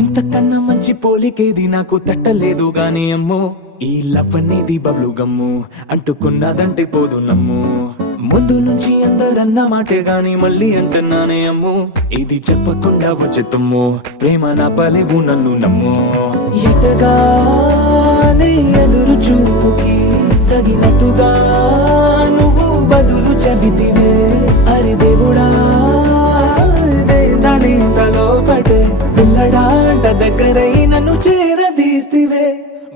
ఇంతకన్నా మంచి పోలికేది నాకు తట్టలేదు గాని అమ్మో, ఈ లవ్ అనేది బబ్లు గమ్ము, అంటుకున్నదంటే పోదు నమ్ము. ముందు నుంచి అందరన్న మాటే గాని మళ్ళీ అంటున్నానే అమ్ము, ఇది చెప్పకుండా వచ్చే తుమ్ము, ప్రేమ నా పలేవు నన్ను నమ్ము. ఎటగానే ఎదురు చూపుకి తగినట్టుగా నువ్వు బదులు చెబితివే, అరే దేవుడా దాని తలో పడే పిల్లడాంట దగ్గరై నన్ను చేరదీస్తివే.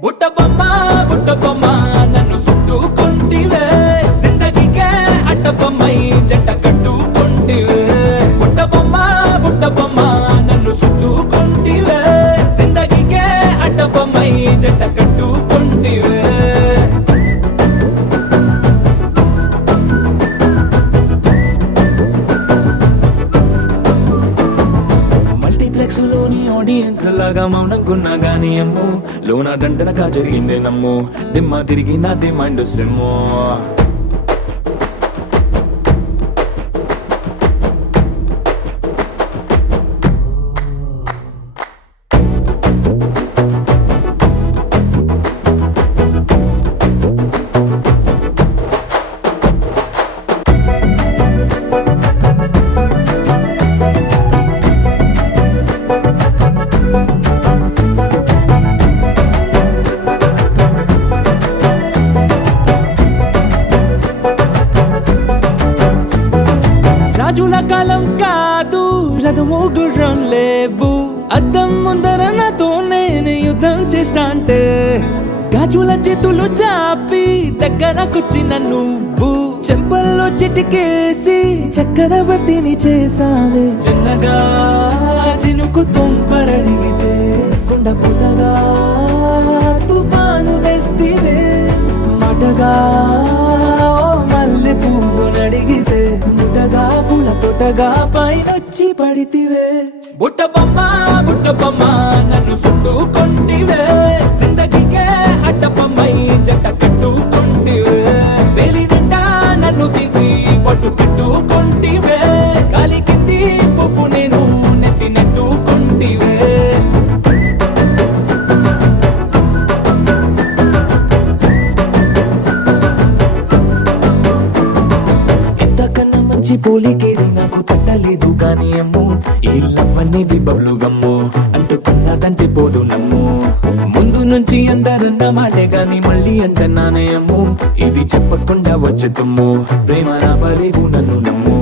బుట్ట బొమ్మ నన్ను చుట్టుకుంటివే, జిందగీకే అట్ట బొమ్మై జంట కట్టుకుంటివే. బుట్ట బొమ్మ నన్ను చుట్టుకుంటివే, జిందగీకే అట్ట బొమ్మై జంట కట్టుకుంటివే. లోని ఆడియన్స్ లాగా మౌనంకున్నా గానీ అమ్ము, లోన దండనగా జరిగిందే నమ్ము, దిమ్మ తిరిగి నాది మైండ్ సిమ్ము. రాజుల కాలం కాదు, రథము గుర్రం లేవు, అద్దం ముందర నాతో నేను యుద్ధం చేస్తా అంటే, గాజుల చేతులు చాపి దగ్గరకొచ్చిన నువ్వు, చెంపల్లో చిటికేసి చక్రవర్తిని చేసావే. చిన్నగా చినుకు తుంపరడిగితే కొండ పుటగా తుఫాను తెస్తివే, మాటగా మల్లె పువ్వు నడిగితే ముటగా పుల తొటగా పైనొచ్చి పడితివే. బుట్ట బొమ్మ నన్ను చుట్టుకుంటివే, జిందగీకే అడ్డ బొమ్మై జంట కట్టుకుంటివే. వేలి నిండా నన్ను తీసి పట్టు కట్టుకుంటివే, కాలి కింది పువ్వు నేను నెత్తి నెట్టుకుంటివే. పోలికేది నాకు తట్టలేదు గాని అమ్ము, ఈ లవ్ అనేది బబ్లు గమ్ము, అంటుకున్నదంటే పోదు నమ్ము. ముందు నుంచి అందరన్న మాటే గాని మళ్ళీ అంటున్నానే అమ్ము, ఇది చెప్పకుండా వచ్చే తుమ్ము, ప్రేమ నా పలేవు నన్ను నమ్ము.